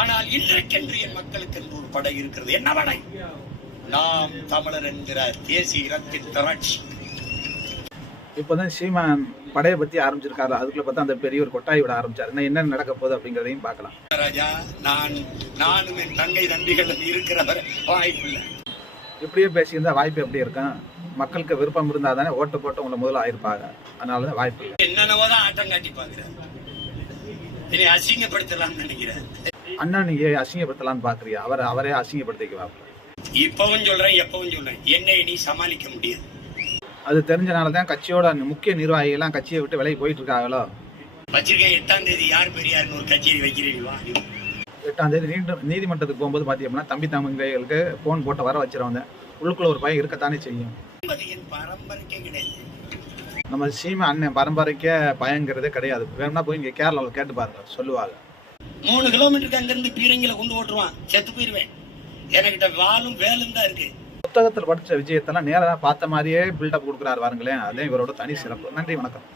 ஆனால் இன்றைக்கென்று என் மக்களுக்கு என்று ஒரு படை இருக்கிறது. என்ன படை? நாம் தமிழர் என்கிற தேசிய இனத்தின் திரட்சி. இப்போதான் சீமான் படையை பத்தி ஆரம்பிச்சிருக்காரு. அதுக்குள்ள பார்த்தா அந்த பெரிய ஒரு கொட்டாய் விட ஆரம்பிச்சாரு. என்ன நடக்க போகுது அப்படிங்கிறதையும் பார்க்கலாம். ராஜா, நானும் என் தங்கை தம்பிகளும் இருக்கிறவர் வாய்ப்பில்லை. இப்படியே பேசியிருந்தா வாய்ப்பு எப்படி இருக்கும்? மக்களுக்கு விருப்பம் இருந்தா தானே ஓட்டு போட்டு உங்களை முதல்ல ஆயிருப்பாங்க. அதனாலதான் வாய்ப்பு இல்லை. என்னென்னவோதான் ஆட்டம் காட்டி பாக்குறேன். இனி அசிங்கப்படுத்தலாம்னு நினைக்கிறேன். அண்ணா நீங்க அசிங்கப்படுத்தலாம்னு பாக்குறியா? அவரே அசிங்கப்படுத்திக்குவா. இப்பவும் சொல்றேன், எப்பவும் சொல்றேன், என்னை நீ சமாளிக்க முடியாது. அது தெரிஞ்சனாலதான் கட்சியோட முக்கிய நிர்வாகிகள் எல்லாம் கட்சியை விட்டு விலகி போயிட்டு இருக்காங்களோ. வச்சிருக்கேன் 8ஆம் தேதி யார் பெரியாருன்னு ஒரு கட்சியை வைக்கிறீங்களா? 8ஆம் தேதி நீதிமன்றத்துக்கு போகும்போது பாத்தீங்கன்னா தம்பி தம்பிகளுக்கு போன் போட்டு வர வச்சிருவாங்க. உள்ளுக்குள்ள ஒரு பையன் இருக்கத்தானே செய்யும். என் பரம்பரைக்கே கிடையாது. நம்ம சீமா அண்ணன் பரம்பரைக்கே பயங்கிறதே கிடையாது. வேணும்னா போய் இங்க கேரளாவில் கேட்டு பாருங்க, சொல்லுவாங்க. 3 கிலோமீட்டருக்கு அங்கிருந்து பீரங்கில கொண்டு ஓட்டுருவான், செத்து போயிருவேன். எனக்கிட்ட வாலும் வேலும் தான் இருக்கு. புத்தகத்தில் படிச்ச விஜயத்தெல்லாம் நேரா பார்த்த மாதிரியே பில்டப் கொடுக்குறாரு பாருங்களேன். அதே இவரோட தனி சிறப்பு. நன்றி, வணக்கம்.